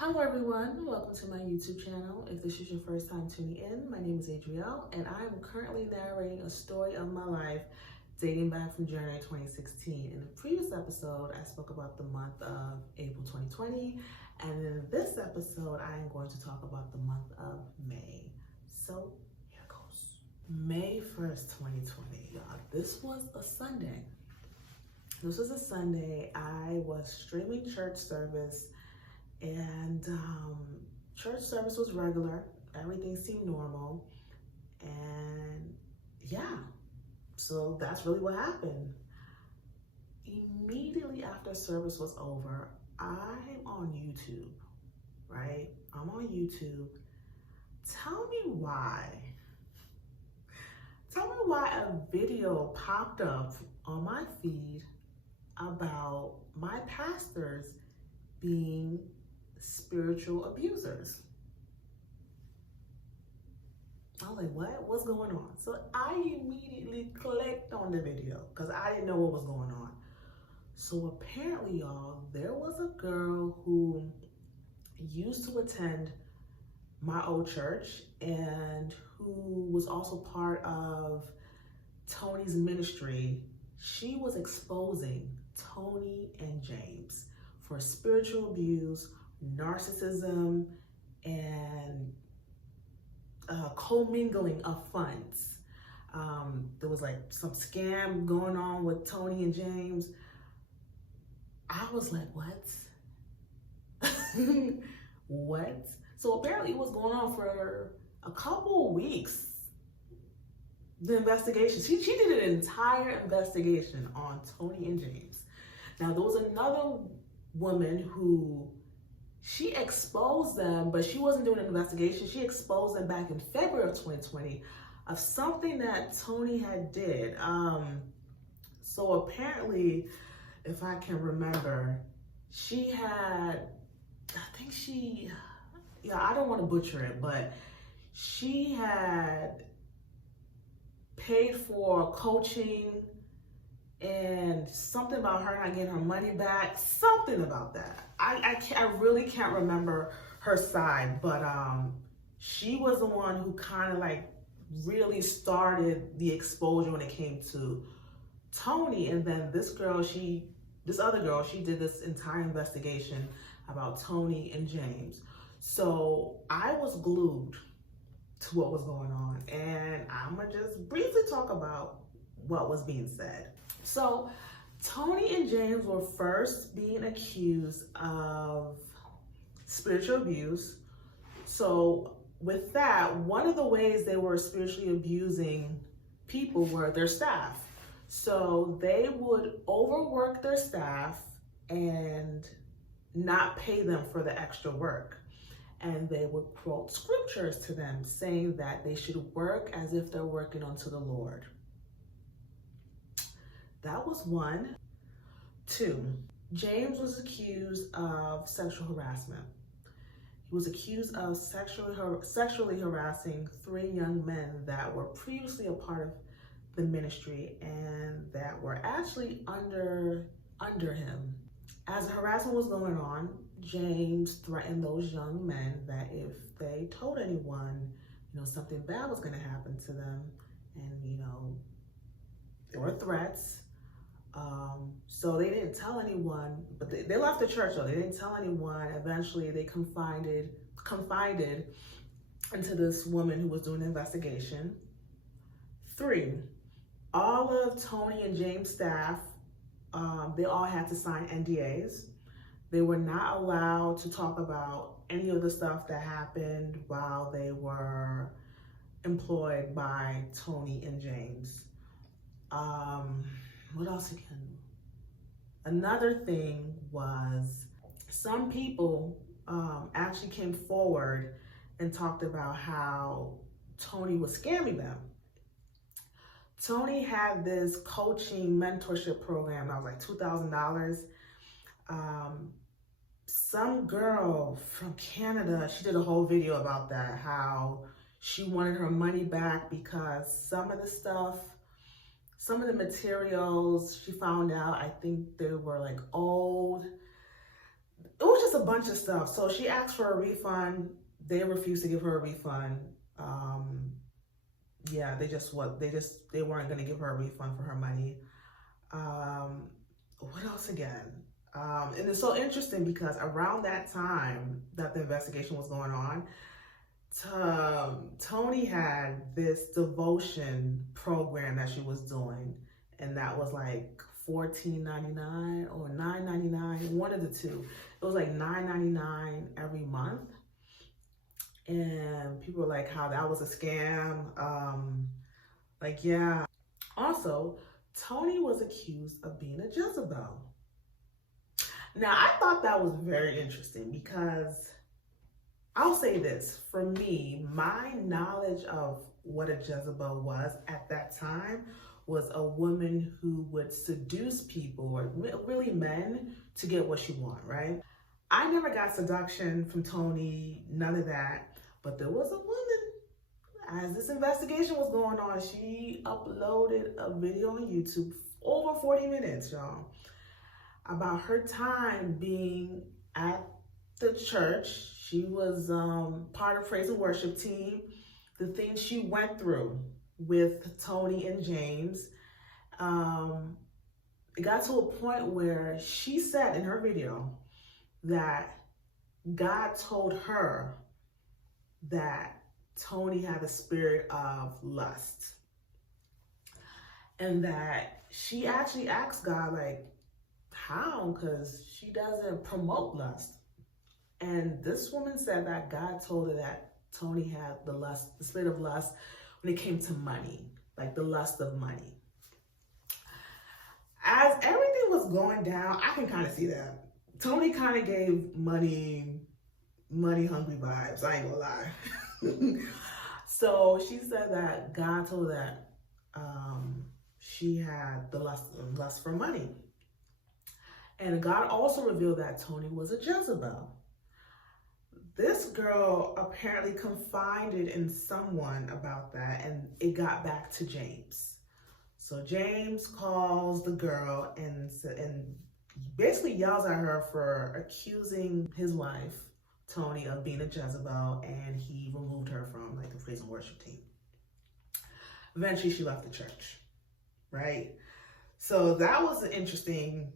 Hello everyone, welcome to my YouTube channel. If this is your first time tuning in, my name is Adrielle and I am currently narrating a story of my life dating back from January 2016. In the previous episode, I spoke about the month of April 2020, and in this episode, I am going to talk about the month of May. So here goes. May 1st, 2020, y'all. This was a Sunday. I was streaming church service, and church service was regular. Everything seemed normal. And yeah, so that's really what happened. Immediately after service was over, I'm on YouTube, right? I'm on YouTube. Tell me why a video popped up on my feed about my pastors being spiritual abusers. I was like, what? What's going on? So I immediately clicked on the video because I didn't know what was going on. So apparently, y'all, there was a girl who used to attend my old church and who was also part of Tony's ministry. She was exposing Tony and James for spiritual abuse, narcissism, and commingling of funds. There was like some scam going on with Tony and James. I was like, what? What? So apparently it was going on for a couple of weeks. The investigation, she did an entire investigation on Tony and James. Now there was another woman who she exposed them, but she wasn't doing an investigation. She exposed them back in February of 2020 of something that Tony had did. So apparently, if I can remember, she had, I don't want to butcher it, but she had paid for coaching and something about her not getting her money back, something about that. I really can't remember her side, but she was the one who kind of like really started the exposure when it came to Tony. And then this other girl, she did this entire investigation about Tony and James. So I was glued to what was going on, and I'm gonna just briefly talk about what was being said. So Tony and James were first being accused of spiritual abuse. So with that, one of the ways they were spiritually abusing people were their staff. So they would overwork their staff and not pay them for the extra work. And they would quote scriptures to them saying that they should work as if they're working unto the Lord. That was one. Two, James was accused of sexual harassment. He was accused of sexually harassing 3 young men that were previously a part of the ministry and that were actually under him. As the harassment was going on, James threatened those young men that if they told anyone, something bad was going to happen to them, and there were threats. So they didn't tell anyone, but they left the church though. They didn't tell anyone. Eventually they confided into this woman who was doing the investigation. 3, all of Tony and James' staff, they all had to sign NDAs. They were not allowed to talk about any of the stuff that happened while they were employed by Tony and James. What else again? Another thing was some people actually came forward and talked about how Tony was scamming them. Tony had this coaching mentorship program that was like $2,000. Some girl from Canada, she did a whole video about that, how she wanted her money back because some of the materials she found out, I think they were like old. it was just a bunch of stuff. So she asked for a refund. They refused to give her a refund. Yeah, they weren't going to give her a refund for her money. What else again? And it's so interesting because around that time that the investigation was going on, Tony had this devotion program that she was doing, and that was like $14.99 or $9.99, one of the two. It was like $9.99 every month, and people were like, "How that was a scam?" Like, yeah. Also, Tony was accused of being a Jezebel. Now, I thought that was very interesting because I'll say this, for me, my knowledge of what a Jezebel was at that time was a woman who would seduce people, or really men, to get what she want, right? I never got seduction from Tony, none of that, but there was a woman, as this investigation was going on, she uploaded a video on YouTube, over 40 minutes, y'all, about her time being at the church. She was part of praise and worship team. The things she went through with Tony and James. It got to a point where she said in her video that God told her that Tony had a spirit of lust. And that she actually asked God, like, how? Because she doesn't promote lust. And this woman said that God told her that Tony had the spirit of lust when it came to money, like the lust of money. As everything was going down, I can kind of see that. Tony kind of gave money hungry vibes, I ain't gonna lie. So she said that God told her that she had the lust for money. And God also revealed that Tony was a Jezebel. This girl apparently confided in someone about that, and it got back to James. So James calls the girl and basically yells at her for accusing his wife, Tony, of being a Jezebel, and he removed her from like the praise and worship team. Eventually she left the church, right? So that was an interesting,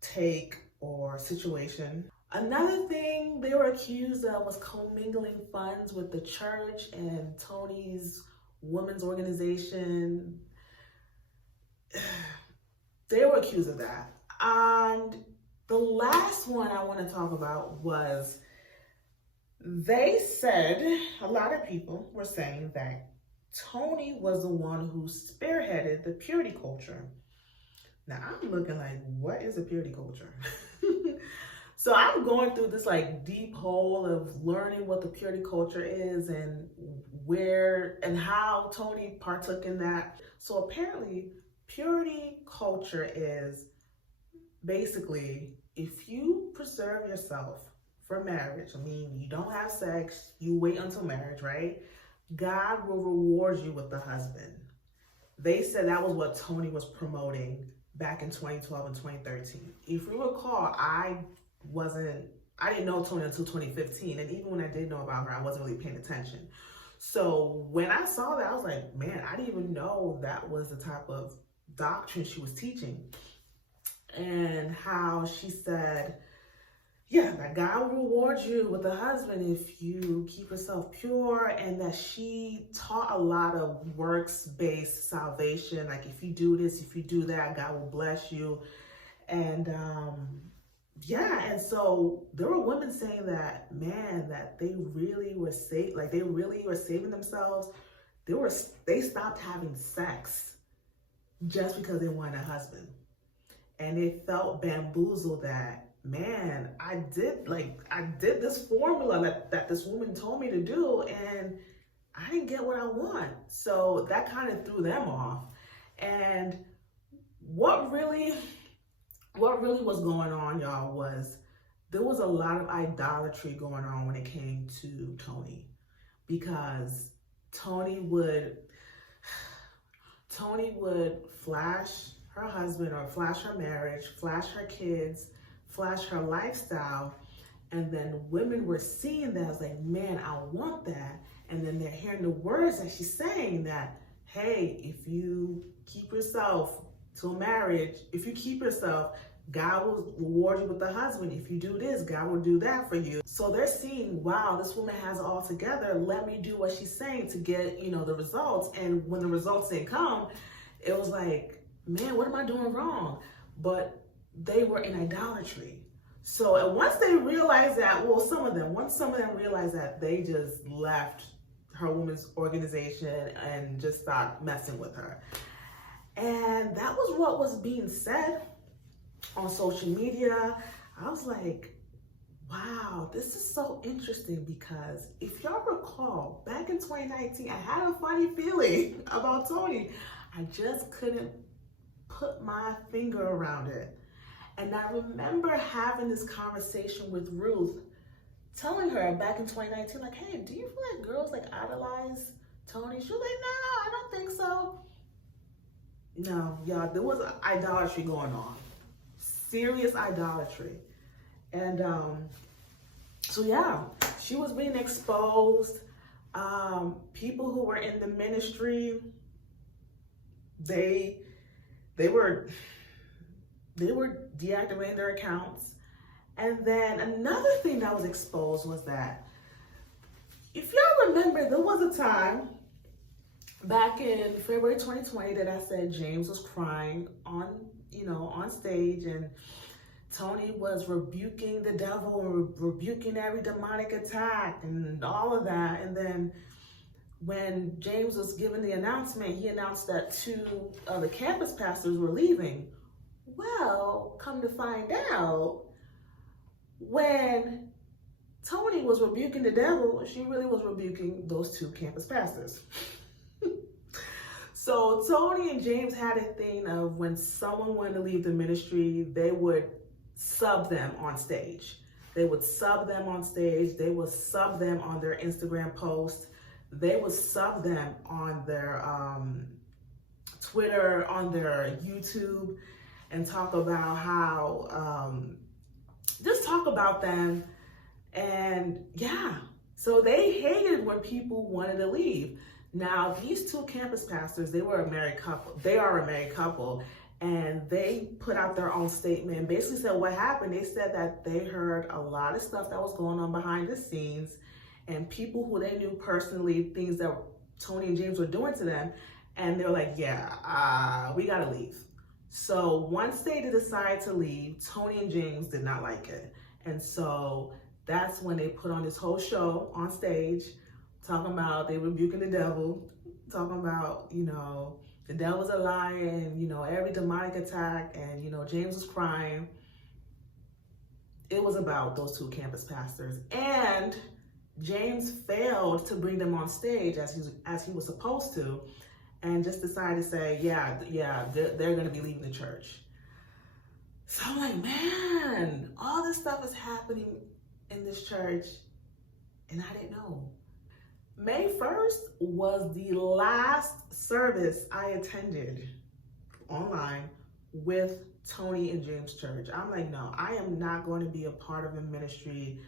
take or situation. Another thing they were accused of was commingling funds with the church and Tony's women's organization. They were accused of that. And the last one I want to talk about was, they said, a lot of people were saying that Tony was the one who spearheaded the purity culture. Now I'm looking like, what is a purity culture? So I'm going through this like deep hole of learning what the purity culture is and where and how Tony partook in that. So apparently purity culture is basically, if you preserve yourself for marriage, I mean, you don't have sex, you wait until marriage, right? God will reward you with the husband. They said that was what Tony was promoting back in 2012 and 2013. If you recall, I didn't know Tony until 2015. And even when I did know about her, I wasn't really paying attention. So when I saw that, I was like, man, I didn't even know that was the type of doctrine she was teaching. And how she said, yeah, that God will reward you with a husband if you keep yourself pure, and that she taught a lot of works-based salvation. Like, if you do this, if you do that, God will bless you. And yeah, and so there were women saying that, man, that they really were saved, like they really were saving themselves. They stopped having sex just because they wanted a husband. And they felt bamboozled that, man, I did this formula that this woman told me to do, and I didn't get what I want. So that kind of threw them off. And what really was going on, y'all, was there was a lot of idolatry going on when it came to Tony, because Tony would flash her husband, or flash her marriage, flash her kids, flash her lifestyle, and then women were seeing that. I was like, man, I want that. And then they're hearing the words that she's saying that, hey, if you keep yourself till marriage, if you keep yourself, God will reward you with a husband. If you do this, God will do that for you. So they're seeing, wow, this woman has it all together. Let me do what she's saying to get, the results. And when the results didn't come, it was like, man, what am I doing wrong? But they were in idolatry. So once they realized that, once some of them realized that, they just left her women's organization and just stopped messing with her. And that was what was being said on social media. I was like, wow, this is so interesting, because if y'all recall, back in 2019, I had a funny feeling about Tony. I just couldn't put my finger around it. And I remember having this conversation with Ruth, telling her back in 2019, like, hey, do you feel like girls like idolize Tony? She was like, no, I don't think so. No, y'all, there was idolatry going on. Serious idolatry. And so yeah, she was being exposed. People who were in the ministry, they were deactivating their accounts. And then another thing that was exposed was that, if y'all remember, there was a time back in February 2020 that I said James was crying on stage, and Tony was rebuking the devil and rebuking every demonic attack and all of that. And then when James was given the announcement, he announced that 2 of the campus pastors were leaving. Well, come to find out, when Tony was rebuking the devil, she really was rebuking those 2 campus pastors. So Tony and James had a thing of, when someone wanted to leave the ministry, they would sub them on stage. They would sub them on stage. They would sub them on their Instagram post. They would sub them on their Twitter, on their YouTube, and talk about how, just talk about them. And yeah, so they hated when people wanted to leave. Now, these 2 campus pastors, they were a married couple. They are a married couple. And they put out their own statement and basically said what happened. They said that they heard a lot of stuff that was going on behind the scenes, and people who they knew personally, things that Tony and James were doing to them. And they're like, yeah, we gotta leave. So once they decided to leave, Tony and James did not like it. And so that's when they put on this whole show on stage, talking about they rebuking the devil, talking about, the devil's a liar, and, every demonic attack, and, James was crying. It was about those 2 campus pastors. And James failed to bring them on stage as he was supposed to, and just decided to say, yeah, they're going to be leaving the church. So I'm like, man, all this stuff is happening in this church, and I didn't know. May 1st was the last service I attended online with Tony and James Church. I'm like, no, I am not going to be a part of a ministry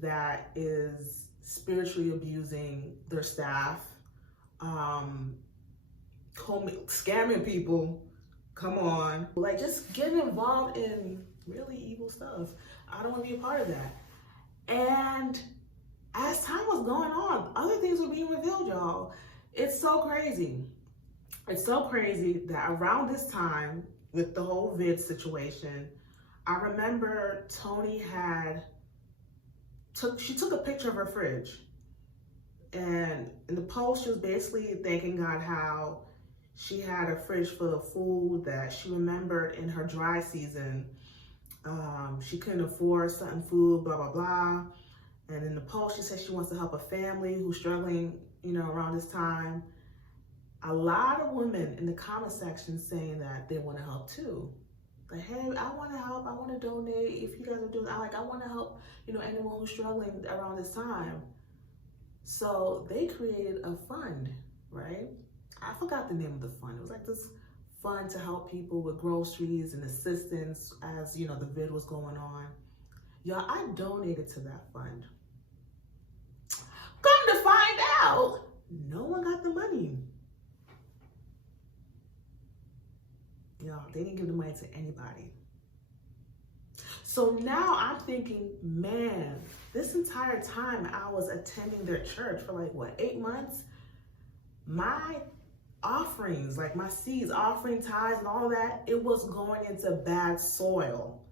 that is spiritually abusing their staff, scamming people. Come on. Like, just getting involved in really evil stuff. I don't want to be a part of that. And as time was going on, other things were being revealed, y'all. It's so crazy. It's so crazy that around this time, with the whole vid situation, I remember Tony she took a picture of her fridge. And in the post, she was basically thanking God how she had a fridge full of food that she remembered in her dry season. She couldn't afford certain food, blah, blah, blah. And in the post, she said she wants to help a family who's struggling, around this time. A lot of women in the comment section saying that they want to help too. Like, hey, I want to help. I want to donate. If you guys are doing, I want to help, anyone who's struggling around this time. So they created a fund, right? I forgot the name of the fund. It was like this fund to help people with groceries and assistance as, the vid was going on. Y'all, I donated to that fund. Come to find out, no one got the money. Y'all, they didn't give the money to anybody. So now I'm thinking, man, this entire time I was attending their church for like, 8 months? My offerings, like my seeds, offering, tithes, and all that, it was going into bad soil.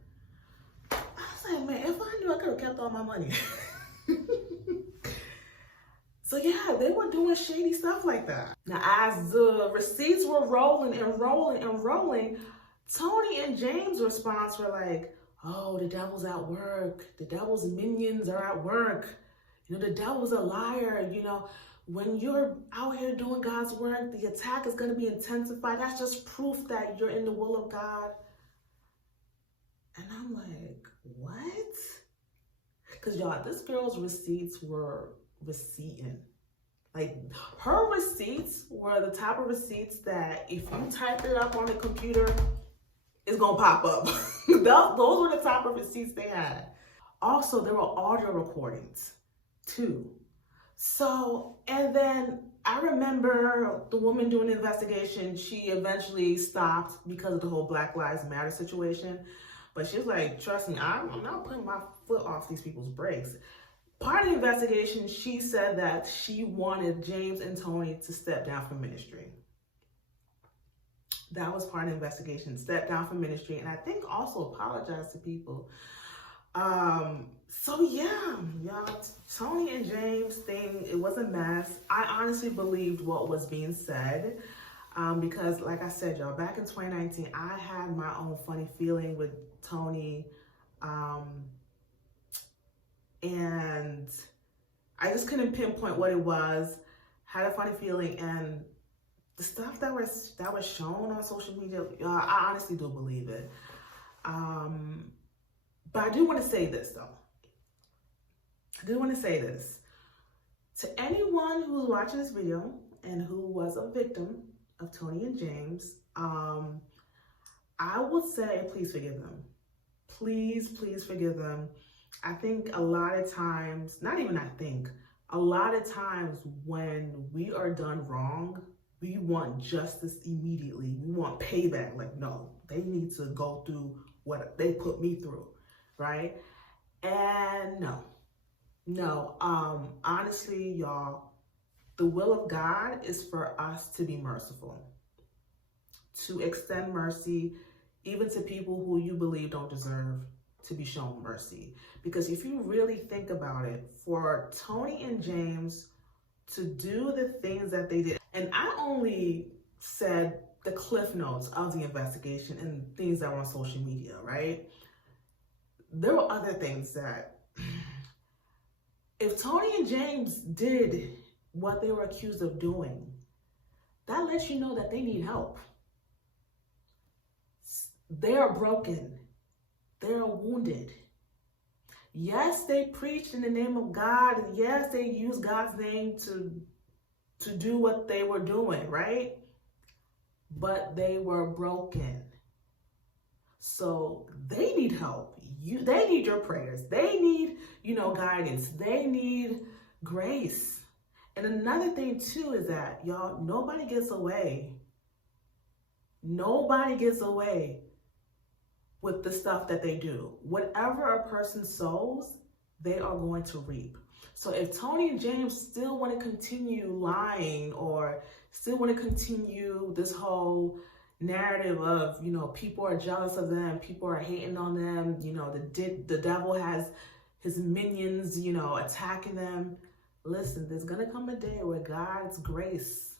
I was like, man, if I knew, I could have kept all my money. So yeah, they were doing shady stuff like that. Now, as the receipts were rolling and rolling and rolling, Tony and James' response were like, oh, the devil's at work. The devil's minions are at work. The devil's a liar. When you're out here doing God's work, the attack is going to be intensified. That's just proof that you're in the will of God. And I'm like, what? Because y'all, this girl's receipts were receipting. Like, her receipts were the type of receipts that if you type it up on the computer, it's gonna pop up. Those were the type of receipts they had. Also, there were audio recordings too. So, and then I remember the woman doing the investigation, she eventually stopped because of the whole Black Lives Matter situation. But she was like, trust me, I'm not putting my foot off these people's brakes. Part of the investigation, she said that she wanted James and Tony to step down from ministry. That was part of the investigation, step down from ministry, and I think also apologize to people. So yeah, y'all, Tony and James thing, it was a mess. I honestly believed what was being said because, like I said, y'all, back in 2019, I had my own funny feeling with Tony, and I just couldn't pinpoint what it was. Had a funny feeling, and the stuff that was shown on social media, I honestly do believe it. But I do want to say this, though. I do want to say this. To anyone who's watching this video and who was a victim of Tony and James, I would say please forgive them. Please, please forgive them. I think a lot of times, not even I think, a lot of times when we are done wrong, we want justice immediately. We want payback. Like, no, they need to go through what they put me through, right? And no, honestly, y'all, the will of God is for us to be merciful, to extend mercy even to people who you believe don't deserve to be shown mercy. Because if you really think about it, for Tony and James to do the things that they did, and I only said the cliff notes of the investigation and things that were on social media, right? There were other things that, if Tony and James did what they were accused of doing, that lets you know that they need help. They are broken. They are wounded. Yes, they preached in the name of God. And yes, they used God's name to do what they were doing, right? But they were broken. So they need help. They need your prayers. They need, guidance. They need grace. And another thing too is that, y'all, nobody gets away. Nobody gets away with the stuff that they do. Whatever a person sows, they are going to reap. So if Tony and James still want to continue lying or still want to continue this whole narrative of, people are jealous of them, people are hating on them, the devil has his minions, attacking them. Listen, there's going to come a day where God's grace,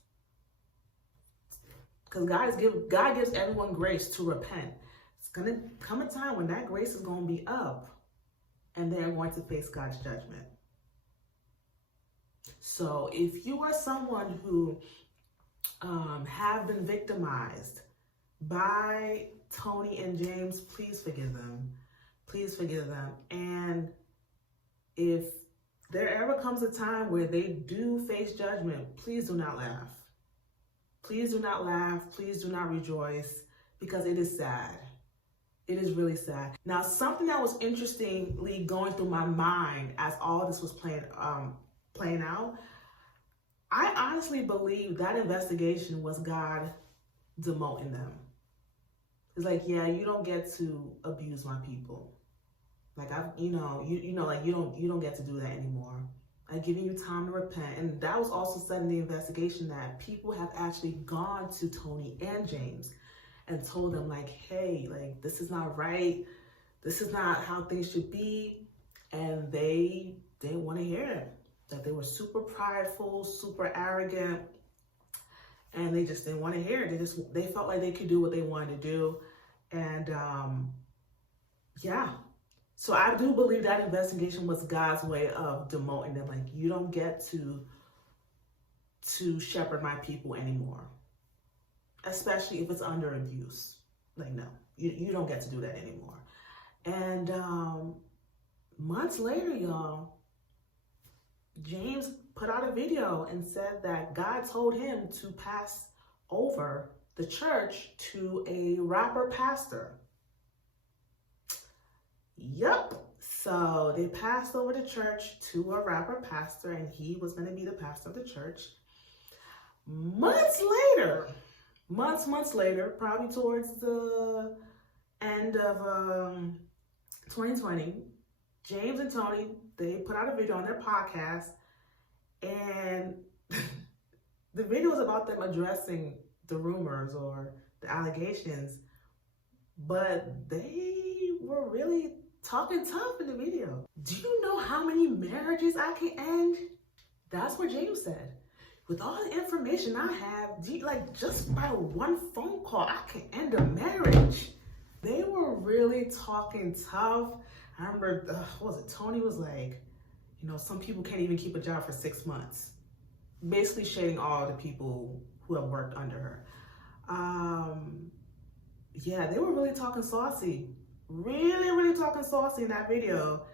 because God gives everyone grace to repent. It's going to come a time when that grace is going to be up and they're going to face God's judgment. So if you are someone who have been victimized by Tony and James, please forgive them. Please forgive them. And if there ever comes a time where they do face judgment, please do not laugh. Please do not laugh. Please do not rejoice, because it is sad. It is really sad. Now, something that was interestingly going through my mind as all this was playing out, I honestly believe that investigation was God demoting them. It's like, yeah, you don't get to abuse my people. Like, you don't get to do that anymore. I've given you time to repent. And that was also said in the investigation, that people have actually gone to Tony and James and told them, like, hey, like, this is not right. This is not how things should be. And they didn't want to hear it. That they were super prideful, super arrogant, and they just didn't want to hear it. They felt like they could do what they wanted to do. And yeah. So I do believe that investigation was God's way of demoting them. Like, you don't get to shepherd my people anymore. Especially if it's under abuse. Like, no, you don't get to do that anymore. And months later, y'all, James put out a video and said that God told him to pass over the church to a rapper pastor. Yep. So they passed over the church to a rapper pastor, and he was going to be the pastor of the church. Months later, probably towards the end of 2020, James and Tony, they put out a video on their podcast, and the video was about them addressing the rumors or the allegations, but they were really talking tough in the video. Do you know how many marriages I can end? That's what James said. With all the information I have, just by one phone call, I can end a marriage. They were really talking tough. I remember, Tony was like, some people can't even keep a job for 6 months. Basically shading all the people who have worked under her. Yeah, they were really talking saucy. Really, really talking saucy in that video.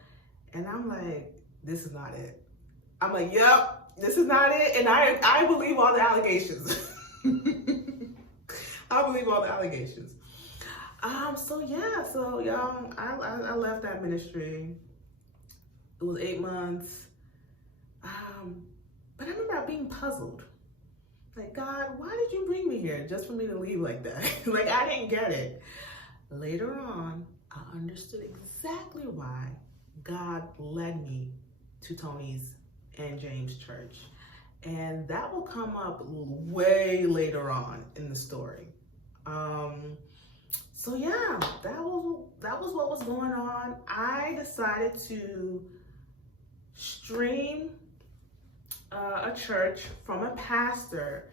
And I'm like, this is not it. I'm like, yep. This is not it, and I believe all the allegations. I believe all the allegations. So y'all, I left that ministry. It was 8 months. But I remember being puzzled. Like, God, why did you bring me here just for me to leave like that? Like, I didn't get it. Later on, I understood exactly why God led me to Tony's and James' church. And that will come up way later on in the story. So yeah, that was what was going on. I decided to stream a church from a pastor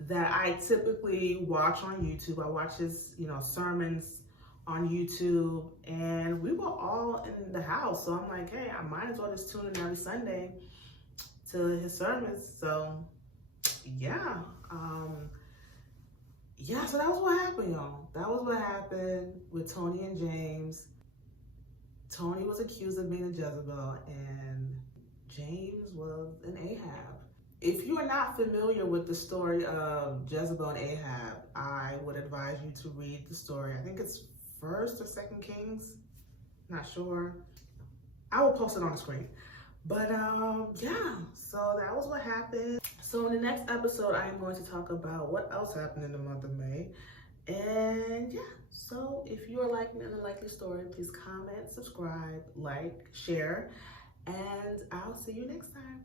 that I typically watch on YouTube. I watch his, sermons on YouTube, and we were all in the house. So I'm like, hey, I might as well just tune in every Sunday to his sermons. So yeah, so that was what happened, y'all. That was what happened with Tony and James. Tony was accused of being a Jezebel, and James was an Ahab. If you are not familiar with the story of Jezebel and Ahab, I would advise you to read the story. I think it's 1st or 2nd Kings, not sure. I will post it on the screen. But yeah, so that was what happened. So in the next episode, I am going to talk about what else happened in the month of May. And yeah, so if you are liking an unlikely story, please comment, subscribe, like, share, and I'll see you next time.